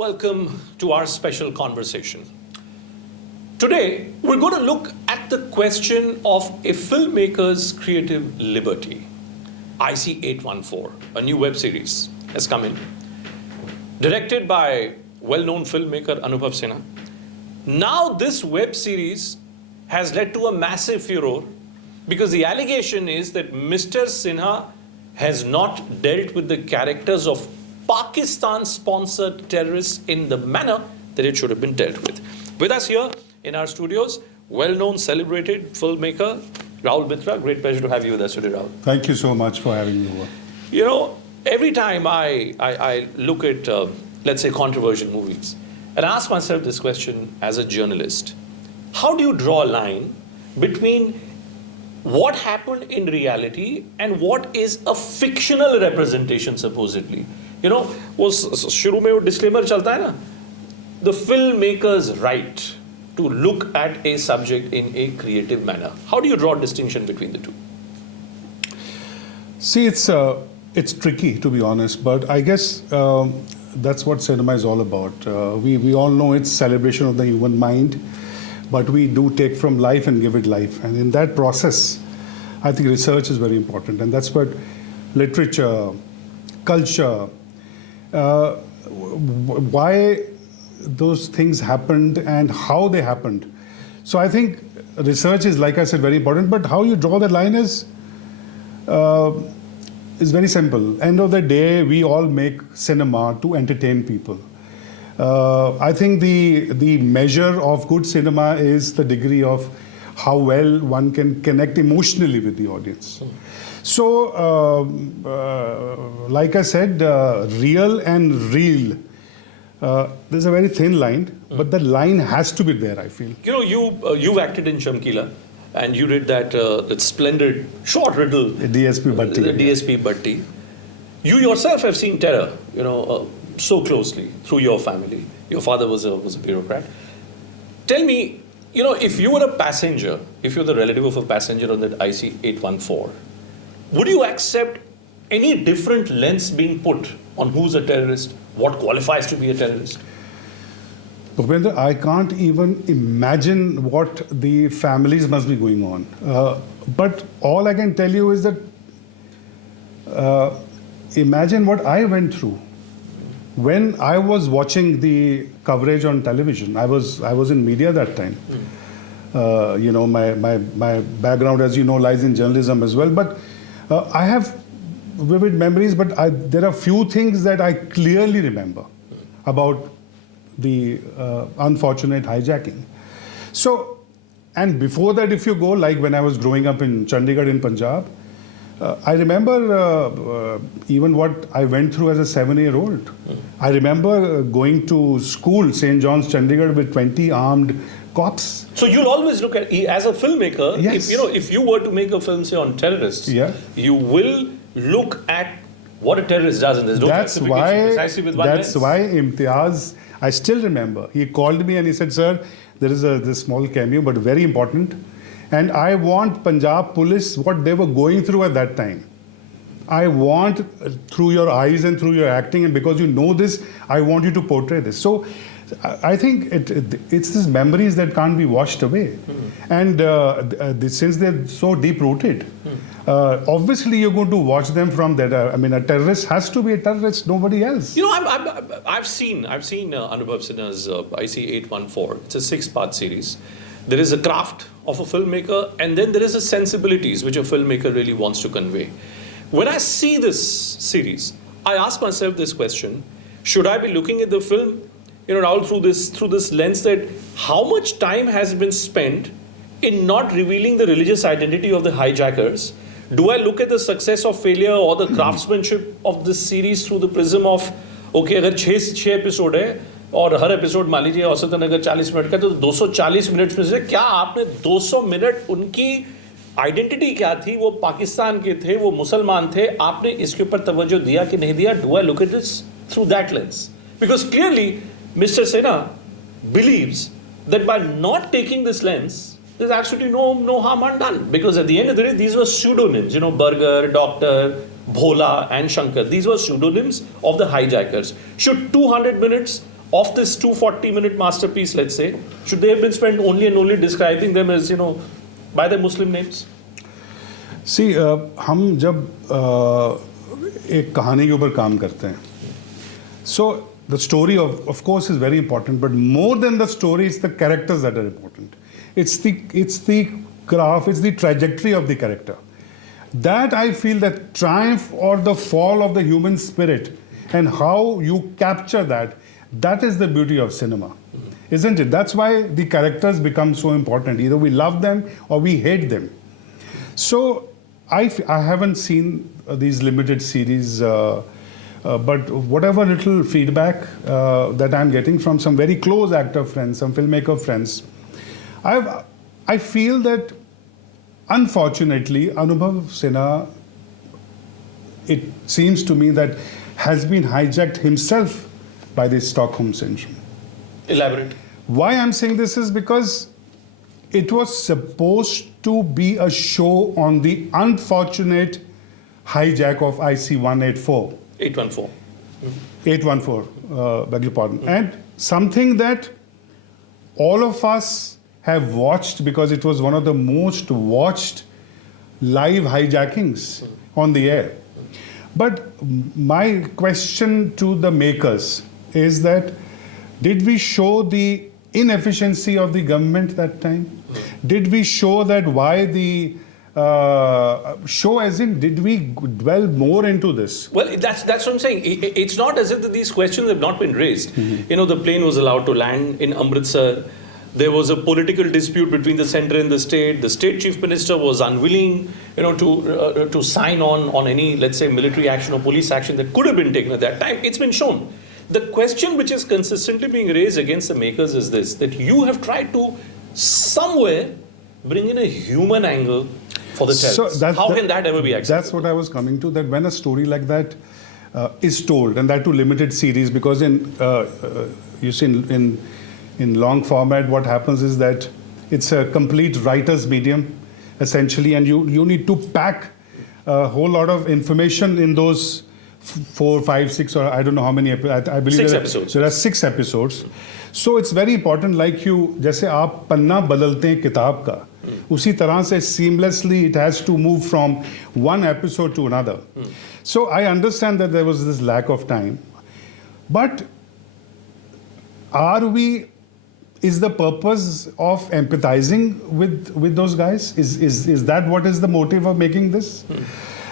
welcome to our special conversation. Today, we're going to look at the question of a filmmaker's creative liberty. IC814, a new web series, has come in. Directed by well-known filmmaker Anubhav Sinha. Now this web series has led to a massive furor because the allegation is that Mr. Sinha has not dealt with the characters of Pakistan-sponsored terrorists in the manner that it should have been dealt with. With us here in our studios, well-known, celebrated filmmaker Rahul Mittra. Great pleasure to have you with us today, Rahul. Thank you so much for having me over. You know, every time I look at, let's say, controversial movies, and I ask myself this question as a journalist: how do you draw a line between what happened in reality and what is a fictional representation, supposedly? You know, वो शुरू में वो disclaimer चलता है ना, the filmmaker's right to look at a subject in a creative manner. How do you draw a distinction between the two? See, it's tricky, to be honest, but I guess that's what cinema is all about. We all know it's celebration of the human mind, but we do take from life and give it life. And in that process, I think research is very important. And that's what literature, culture, why those things happened and how they happened. So I think research is, like I said, very important, but how you draw the line is very simple. End of the day, we all make cinema to entertain people. I think the measure of good cinema is the degree of how well one can connect emotionally with the audience. So, like I said, real and real, there's a very thin line, but the line has to be there, I feel. You know, you've acted in Chamkila, and you did that splendid short riddle. DSP Bhatti. The DSP Bhatti. You yourself have seen terror, you know, so closely through your family. Your father was a bureaucrat. Tell me, you know, if you were a passenger, if you're the relative of a passenger on that IC814, would you accept any different lens being put on who's a terrorist, what qualifies to be a terrorist? Bhupendra, I can't even imagine what the families must be going on. But all I can tell you is that imagine what I went through. When I was watching the coverage on television, I was in media that time. You know, my background, as you know, lies in journalism as well. But I have vivid memories, but there are few things that I clearly remember about the unfortunate hijacking. So, and before that, if you go, like when I was growing up in Chandigarh in Punjab, I remember even what I went through as a 7-year-old. I remember going to school, St. John's, Chandigarh, with 20 armed cops. So you'll always look at, as a filmmaker, yes. if you were to make a film, say, on terrorists, yeah, you will look at what a terrorist does, and there's no classification precisely with one lens. That's why Imtiaz, I still remember, he called me and he said, sir, there is this small cameo, but very important. And I want Punjab police, what they were going through at that time. I want, through your eyes and through your acting, and because you know this, I want you to portray this. So I think it's these memories that can't be washed away. And since they're so deep-rooted, obviously you're going to watch them from that. I mean, a terrorist has to be a terrorist, nobody else. You know, I've seen Anubhav Sinha's IC814. It's a 6-part series. There is a craft of a filmmaker, and then there is a sensibilities which a filmmaker really wants to convey. When I see this series, I ask myself this question: should I be looking at the film, you know, Rahul, through this lens that how much time has been spent in not revealing the religious identity of the hijackers? Do I look at the success or failure or the craftsmanship of this series through the prism of, okay, अगर 6 episode है और हर episode मान लीजिए औसतन अगर 40 minute का, तो 240 minute में से क्या आपने 200 मिनट उनकी आइडेंटिटी क्या थी, वो पाकिस्तान के थे, वो मुसलमान थे, आपने इसके ऊपर तवज्जो दिया कि नहीं दिया? Do I look at this through that lens? Because clearly Mr. Sinha believes that by not taking this lens, there's absolutely no harm undone. Because at the end of the day, these were pseudonyms, you know, Burger, Doctor, Bhola and Shankar. These were pseudonyms of the hijackers. Should 200 minutes of this 240-minute masterpiece, let's say, should they have been spent only and only describing them as, by their Muslim names? See, हम जब एक कहानी के ऊपर काम करते हैं, so the story of course is very important, but more than the story, it's the characters that are important. It's the graph, it's the trajectory of the character. That I feel that triumph or the fall of the human spirit and how you capture that, that is the beauty of cinema, isn't it? That's why the characters become so important. Either we love them or we hate them. So I haven't seen these limited series, but whatever little feedback that I'm getting from some very close actor friends, some filmmaker friends, I feel that unfortunately Anubhav Sinha, it seems to me that has been hijacked himself by the Stockholm Syndrome. Elaborate. Why I'm saying this is because it was supposed to be a show on the unfortunate hijack of IC814. 814. 814, beg your pardon. And something that all of us have watched because it was one of the most watched live hijackings on the air. But my question to the makers is that did we show the inefficiency of the government that time? Did we show that why the show as in did we dwell more into this? Well, that's what I'm saying. It's not as if that these questions have not been raised. The plane was allowed to land in Amritsar. There was a political dispute between the centre and the state. The state chief minister was unwilling, to sign on any, let's say, military action or police action that could have been taken at that time. It's been shown. The question which is consistently being raised against the makers is this, that you have tried to somewhere bring in a human angle for the terrorists. How can that ever be acceptable? That's what I was coming to, that when a story like that is told, and that to limited series, because you see in long format, what happens is that it's a complete writer's medium, essentially, and you need to pack a whole lot of information in those 4, 5, 6, or I don't know how many. I believe 6 episodes. There are 6 episodes. So it's very important, like you, जैसे आप पन्ना बदलते हैं किताब का, उसी तरह से seamlessly it has to move from one episode to another. So I understand that there was this lack of time, but is the purpose of empathizing with those guys? Is that what is the motive of making this?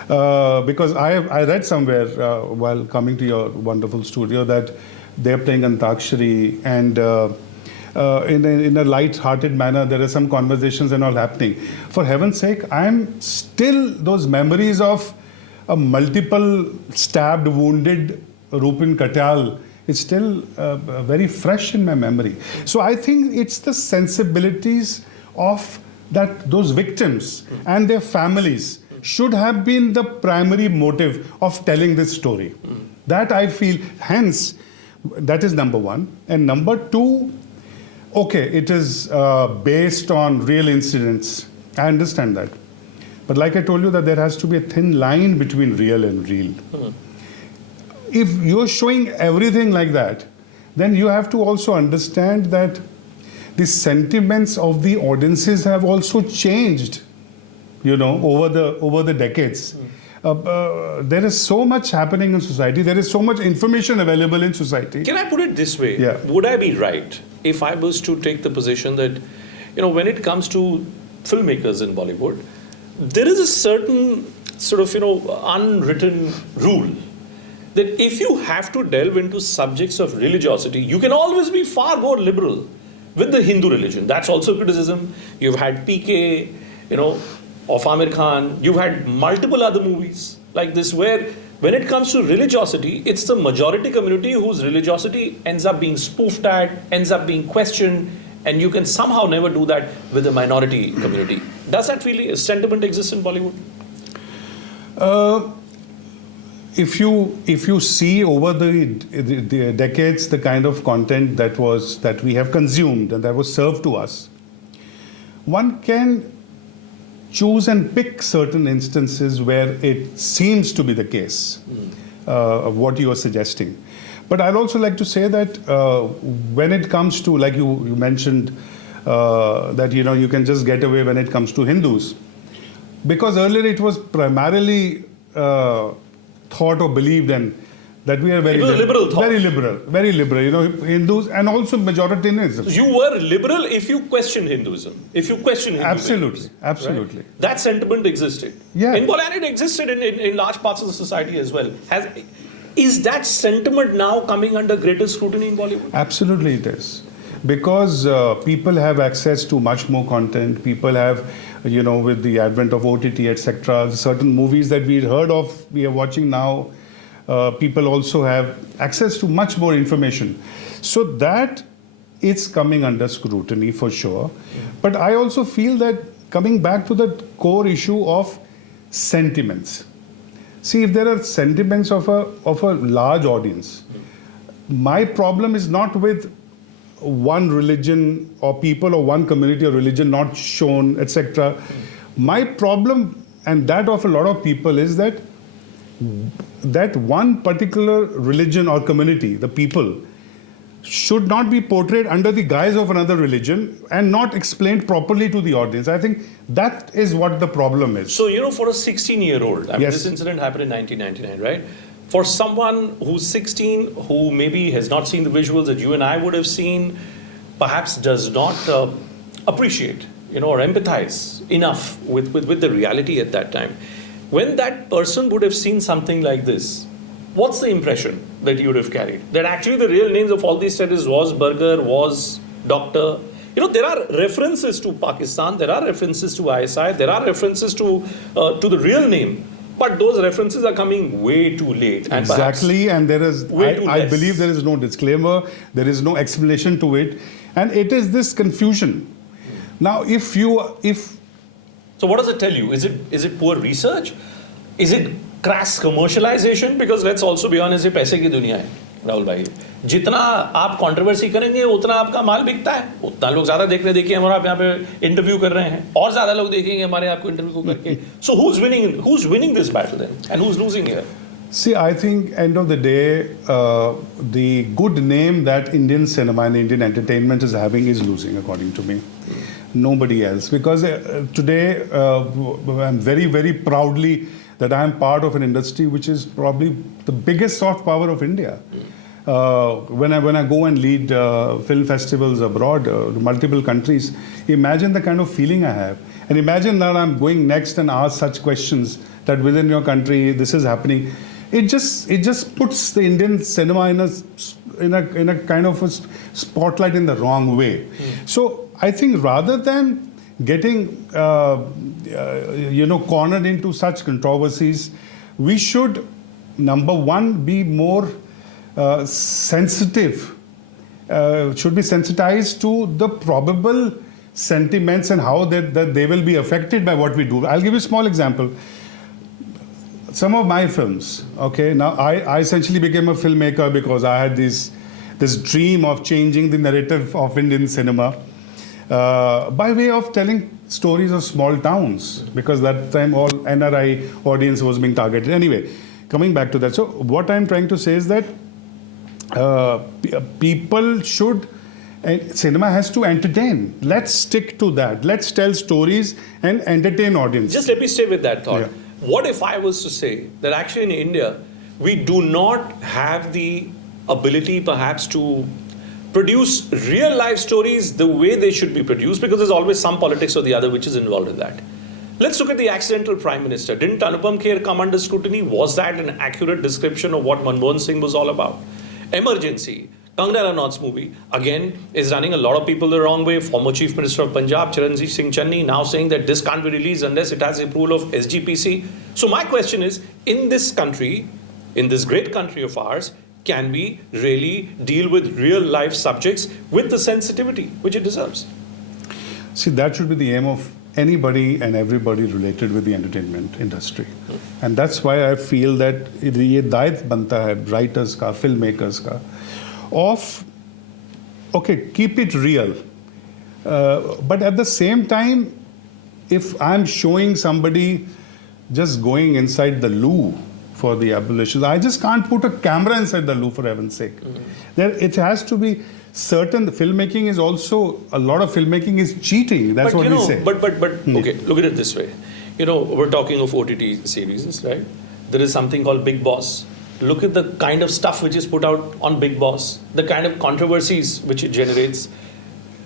Because I read somewhere while coming to your wonderful studio that they're playing Antakshari, and in a light-hearted manner there are some conversations and all happening. For heaven's sake, I'm still those memories of a multiple stabbed, wounded Rupin Katyal. It's still very fresh in my memory. So I think it's the sensibilities of those victims and their families should have been the primary motive of telling this story. That I feel, hence, that is number one. And number two, okay, it is based on real incidents. I understand that. But like I told you, that there has to be a thin line between real and real. If you're showing everything like that, then you have to also understand that the sentiments of the audiences have also changed, over the decades. There is so much happening in society. There is so much information available in society. Can I put it this way? Yeah. Would I be right if I was to take the position that, when it comes to filmmakers in Bollywood, there is a certain sort of, unwritten rule that if you have to delve into subjects of religiosity, you can always be far more liberal with the Hindu religion. That's also criticism. You've had PK, of Amir Khan. You've had multiple other movies like this where when it comes to religiosity, it's the majority community whose religiosity ends up being spoofed at, ends up being questioned, and you can somehow never do that with the minority community. Does that really sentiment exist in Bollywood? If you see over the decades the kind of content that we have consumed and that was served to us, one can choose and pick certain instances where it seems to be the case of what you are suggesting. But I'd also like to say that when it comes to, like you mentioned, that you can just get away when it comes to Hindus, because earlier it was primarily thought or believed and that we are very liberal thought. Very liberal. Hindus and also majoritarianism. You were liberal if you question Hinduism. If you question Hinduism. Absolutely. Right? That sentiment existed. Yeah. In Bollywood, it existed in large parts of the society as well. Is that sentiment now coming under greater scrutiny in Bollywood? Absolutely it is. Because people have access to much more content. People have, with the advent of OTT, etc., certain movies that we heard of, we are watching now, people also have access to much more information. So that it's coming under scrutiny for sure. But I also feel that coming back to the core issue of sentiments. See, if there are sentiments of a large audience, my problem is not with one religion or people or one community or religion not shown, etc. My problem, and that of a lot of people, is that one particular religion or community, the people, should not be portrayed under the guise of another religion and not explained properly to the audience. I think that is what the problem is. So, for a 16-year-old, Yes. this incident happened in 1999, right? For someone who's 16, who maybe has not seen the visuals that you and I would have seen, perhaps does not appreciate, or empathize enough with the reality at that time. When that person would have seen something like this, what's the impression that you would have carried? That actually the real names of all these terrorists was Burger, was Doctor. There are references to Pakistan, there are references to ISI, there are references to the real name. But those references are coming way too late. And exactly, and there is, I believe there is no disclaimer, there is no explanation to it, and it is this confusion. Now, So what does it tell you? Is it poor research? Is it crass commercialization? Because let's also be honest, ये पैसे की दुनिया है, राहुल भाई. जितना आप controversy करेंगे उतना आपका माल बिकता है, उतना लोग ज्यादा देख रहे. देखिए हमारा आप यहाँ पे इंटरव्यू कर रहे हैं और ज्यादा लोग देखेंगे हमारे आपको इंटरव्यू करके. So who's winning this battle then, and who's losing here? See, I think end of the day, the good name that Indian cinema and Indian entertainment is having is losing, according to me. Nobody else, because today I'm very, very proudly that I am part of an industry which is probably the biggest soft power of India. When I go and lead film festivals abroad, multiple countries, imagine the kind of feeling I have. And imagine that I'm going next and ask such questions that within your country this is happening. It just puts the Indian cinema in a kind of a spotlight in the wrong way. So I think rather than getting cornered into such controversies, we should, number one, be more sensitive, should be sensitized to the probable sentiments and how that they will be affected by what we do. I'll give you a small example. Some of my films, okay, now I essentially became a filmmaker because I had this dream of changing the narrative of Indian cinema by way of telling stories of small towns, because that time all NRI audience was being targeted. Anyway, coming back to that. So what I'm trying to say is that people should, cinema has to entertain. Let's stick to that. Let's tell stories and entertain audience. Just let me stay with that thought. Yeah. What if I was to say that actually in India, we do not have the ability perhaps to produce real life stories the way they should be produced, because there's always some politics or the other which is involved in that. Let's look at the accidental prime minister. Didn't Anupam Kher come under scrutiny? Was that an accurate description of what Manmohan Singh was all about? Emergency. Kangna Ranaut's movie, again, is running a lot of people the wrong way. Former Chief Minister of Punjab, Charanjit Singh Channi, now saying that this can't be released unless it has the approval of SGPC. So my question is, in this country, in this great country of ours, can we really deal with real life subjects with the sensitivity which it deserves? See, that should be the aim of anybody and everybody related with the entertainment industry. And that's why I feel that ये दायित्व बनता है writers का, filmmakers का, of, okay, keep it real. But at the same time, if I'm showing somebody just going inside the loo for the abolition. I just can't put a camera inside the loo, for heaven's sake. It has to be certain. Filmmaking is also, a lot of filmmaking is cheating. That's what we say. But okay, look at it this way. We're talking of OTT series, right? There is something called Big Boss. Look at the kind of stuff which is put out on Big Boss, the kind of controversies which it generates.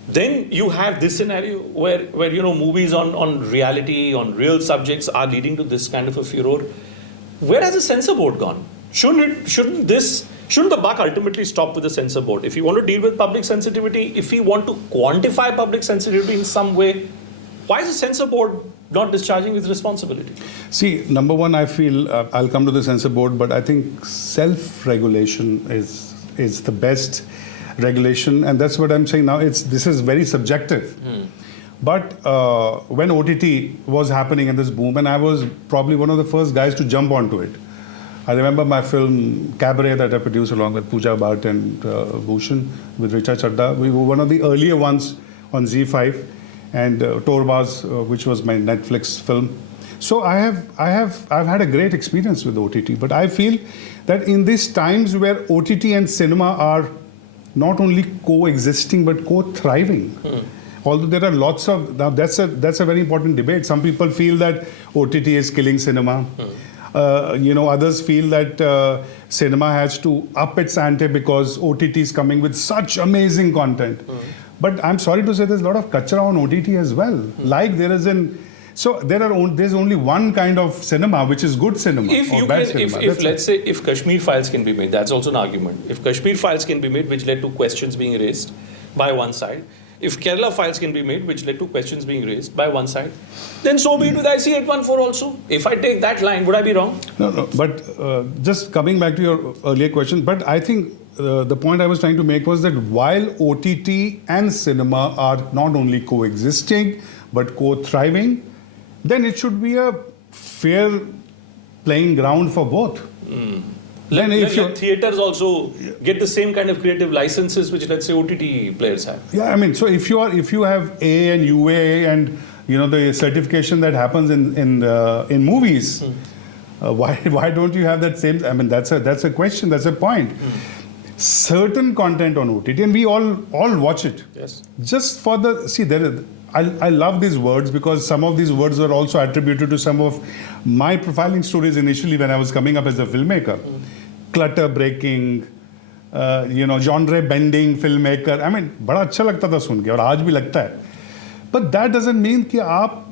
Then you have this scenario where movies on reality, on real subjects are leading to this kind of a furor. Where has the censor board gone? Shouldn't the buck ultimately stop with the censor board? If you want to deal with public sensitivity, if you want to quantify public sensitivity in some way, why is the censor board not discharging its responsibility? See, number one, I feel, I'll come to the censor board, but I think self-regulation is the best regulation, and that's what I'm saying now. This is very subjective. But when OTT was happening in this boom, and I was probably one of the first guys to jump onto it. I remember my film Cabaret that I produced along with Pooja Bhatt and Bhushan with Richa Chadda. We were one of the earlier ones on Z5, and Torbaz, which was my Netflix film. So I've had a great experience with OTT, but I feel that in these times where OTT and cinema are not only coexisting but co-thriving. Although there are lots of, now that's a very important debate. Some people feel that OTT is killing cinema. Others feel that cinema has to up its ante because OTT is coming with such amazing content. But I'm sorry to say there's a lot of kachra on OTT as well. Like there is there's only one kind of cinema, which is good cinema let's say if Kashmir Files can be made, that's also an argument. If Kashmir Files can be made, which led to questions being raised by one side, if Kerala Files can be made, which led to questions being raised by one side, then so be it with IC814 also. If I take that line, would I be wrong? No. But just coming back to your earlier question, but I think the point I was trying to make was that while OTT and cinema are not only coexisting but co-thriving, then it should be a fair playing ground for both. Then let theatres also get the same kind of creative licenses which, let's say, OTT players have. Yeah, I mean, so if you have A and UA and the certification that happens in movies, why don't you have that same? I mean, that's a question. That's a point. Certain content on OTT, and we all watch it. Yes. Just for I love these words because some of these words were also attributed to some of my profiling stories initially when I was coming up as a filmmaker. Clutter breaking, genre bending filmmaker. I mean, बड़ा अच्छा लगता था सुन के और आज भी लगता है. But that doesn't mean कि आप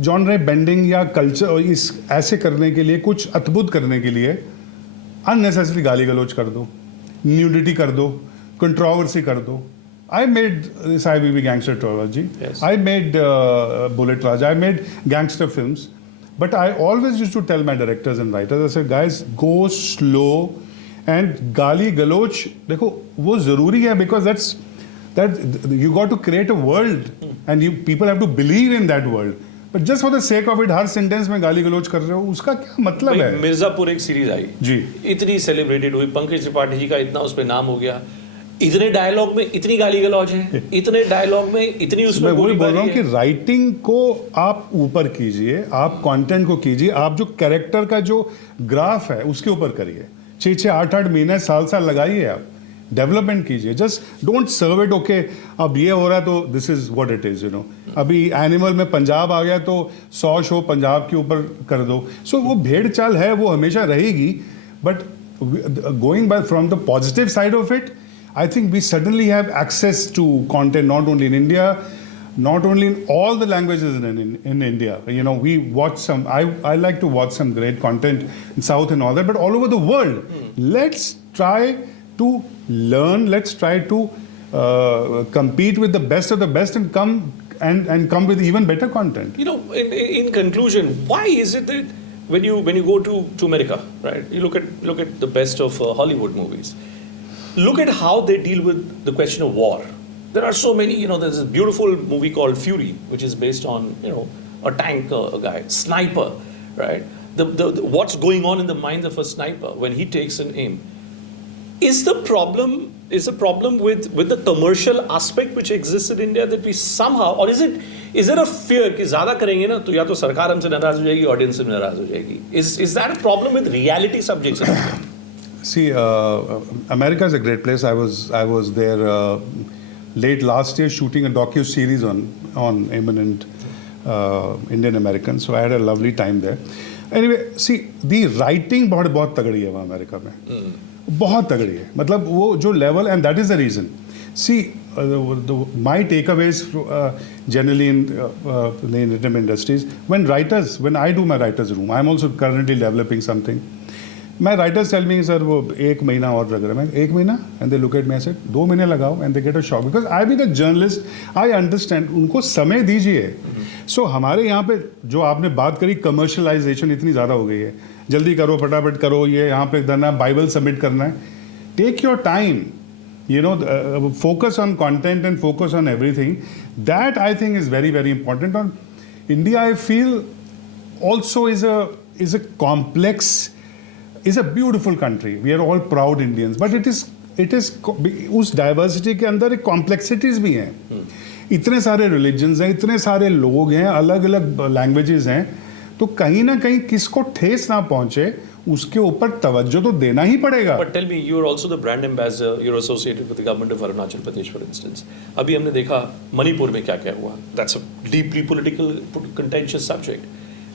genre bending या culture इस ऐसे करने के लिए कुछ अद्भुत करने के लिए unnecessary गाली गलौज कर दो, nudity कर दो, controversy कर दो. I made this IBB gangster trilogy. Yes. I made Bullet Raj. I made gangster films. But I always used to tell my directors and writers, I said, guys, go slow and gali galoch. देखो वो ज़रूरी है because that you got to create a world and people have to believe in that world. But just for the sake of it, her sentence में गाली गलोच कर रहे हो, उसका क्या मतलब है? मिर्जापुर एक सीरीज आई, जी, इतनी सेलिब्रेटेड हुई, पंकज त्रिपाठी जी का इतना उस पे नाम हो गया, इतने डायलॉग में इतनी गाली गलौज है, इतने डायलॉग में इतनी उसमें मैं वही बोल रहा हूँ कि राइटिंग को आप ऊपर कीजिए, आप कंटेंट को कीजिए, आप जो कैरेक्टर का जो ग्राफ है उसके ऊपर करिए, 6-6, 8-8 महीने साल लगाइए, आप डेवलपमेंट कीजिए. Just don't serve it. Okay, अब ये हो रहा है तो this is what it is. अभी एनिमल में पंजाब आ गया तो 100 शो पंजाब के ऊपर कर दो. सो वो भेड़ चाल है, वो हमेशा रहेगी. But going by from the positive side of it, I think we suddenly have access to content not only in India, not only in all the languages in India. We watch some, I like to watch some great content in South and all that, but all over the world. Let's try to learn, let's try to compete with the best of the best and come with even better content. In conclusion, why is it that when you go to America, right, you look at the best of Hollywood movies, look at how they deal with the question of war. There are so many, there's this beautiful movie called Fury, which is based on, a tank, a guy, sniper, right? What's going on in the mind of a sniper when he takes an aim. Is the problem is a problem with the commercial aspect which exists in India that we somehow, or is it a fear कि ज़्यादा करेंगे ना तो या तो सरकार हमसे नाराज हो जाएगी, ऑडियंस से नाराज हो जाएगी. Is that a problem with reality subjects? See, America is a great place. I was there late last year shooting a docu-series on eminent Indian Americans. So I had a lovely time there. Anyway, see, the writing बहुत तगड़ी है वहाँ America में. बहुत तगड़ी है. मतलब वो जो level, and that is the reason. See, my takeaways generally in the entertainment industries, when I do my writers room, I'm also currently developing something. My writers tell me, sir, वो 1 महीना और लग रहा है. मैं 1 महीना, and they look at me and say, 2 महीने लगाओ, and they get a shock because I've been a journalist. I understand. उनको समय दीजिए. So हमारे यहाँ पे जो आपने बात करी commercialization इतनी ज़्यादा हो गई है. जल्दी करो, फटाफट करो, ये यहाँ पे करना, बाइबल सबमिट करना है. Take your time. You know, focus on content and focus on everything. That I think is very, very important. On India, I feel also is a complex. Is a beautiful country. We are all proud Indians, but it is उस diversity के अंदर एक complexities भी हैं. इतने सारे religions हैं, इतने सारे लोग हैं, अलग-अलग languages हैं, तो कहीं ना कहीं किसको ठेस ना पहुंचे उसके ऊपर तवज्जो तो देना ही पड़ेगा. But tell me, you are also the brand ambassador. You're associated with the government of Arunachal Pradesh, for instance. अभी हमने देखा मणिपुर में क्या-क्या हुआ. That's a deeply political, contentious subject.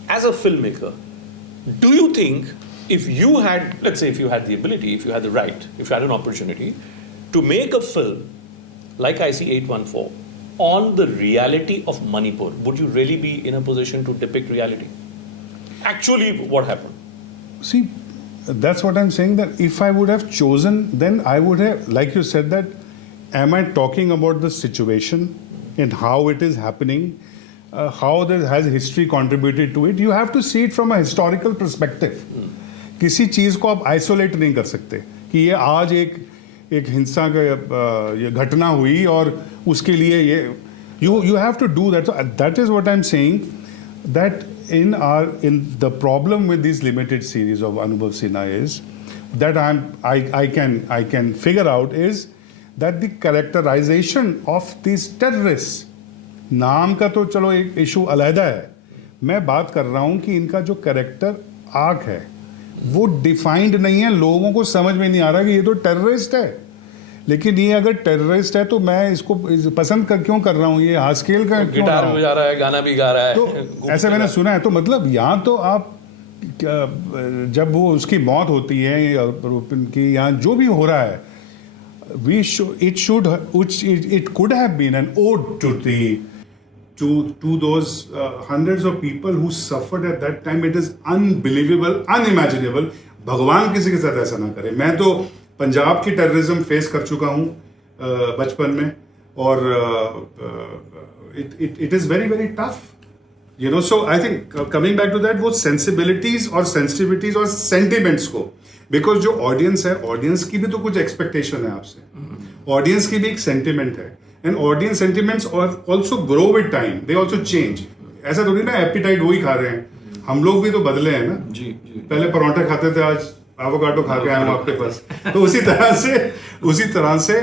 As a filmmaker, do you think if you had, let's say, if you had the ability, if you had the right, if you had an opportunity to make a film like IC814 on the reality of Manipur, would you really be in a position to depict reality? Actually, what happened? See, that's what I'm saying, that if I would have chosen, then I would have, like you said, that am I talking about the situation and how it is happening, how there has history contributed to it? You have to see it from a historical perspective. किसी चीज़ को आप isolate नहीं कर सकते कि ये आज एक हिंसा का ये घटना हुई और उसके लिए ये you have to do that. So that is what I'm saying, that in the problem with this limited series of Anubhav Sinha is that I can figure out is that the characterization of these terrorists, नाम का तो चलो एक issue अलहदा है, मैं बात कर रहा हूँ कि इनका जो कैरेक्टर आर्क है वो डिफाइंड नहीं है. लोगों को समझ में नहीं आ रहा कि ये तो टेररिस्ट है, लेकिन ये अगर टेररिस्ट है तो मैं इसको पसंद क्यों कर रहा हूँ, ये हास्केल का क्यों, गिटार भी बजा रहा है, गाना भी गा रहा है, तो ऐसे मैंने सुना है. तो मतलब यहाँ तो आप जब वो उसकी मौत होती है कि यहाँ जो भी हो रहा है, it could have been an ode to those hundreds of people who suffered at that time. It is unbelievable, unimaginable. भगवान किसी के साथ ऐसा ना करे. मैं तो पंजाब की टेररिज्म फेस कर चुका हूँ बचपन में, और it is very, very tough. You know, so I think coming back to that, वो sensibilities और sensitivities और sentiments को, because जो audience है, audience की भी तो कुछ expectation है आपसे, audience की भी एक sentiment है, and audience sentiments also grow with time, they also change. ऐसा थोड़ी ना appetite वही खा रहे हैं, हम लोग भी तो बदले हैं ना. जी. पहले पराठा खाते थे, आज एवोकाडो खा के आए हम आपके पास. तो उसी तरह से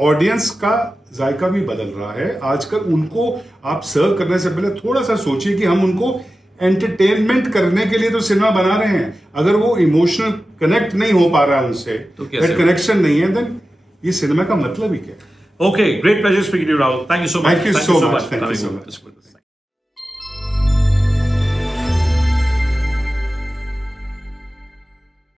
ऑडियंस का जायका भी बदल रहा है. आजकल उनको आप सर्व करने से पहले थोड़ा सा सोचिए कि हम उनको एंटरटेनमेंट करने के लिए तो सिनेमा बना रहे हैं. अगर वो इमोशनल कनेक्ट नहीं हो पा रहा है उनसे, कनेक्शन नहीं है, देन ये सिनेमा का मतलब ही क्या है. Okay, great pleasure speaking to you, Rahul. Thank you so much. Thank you so much.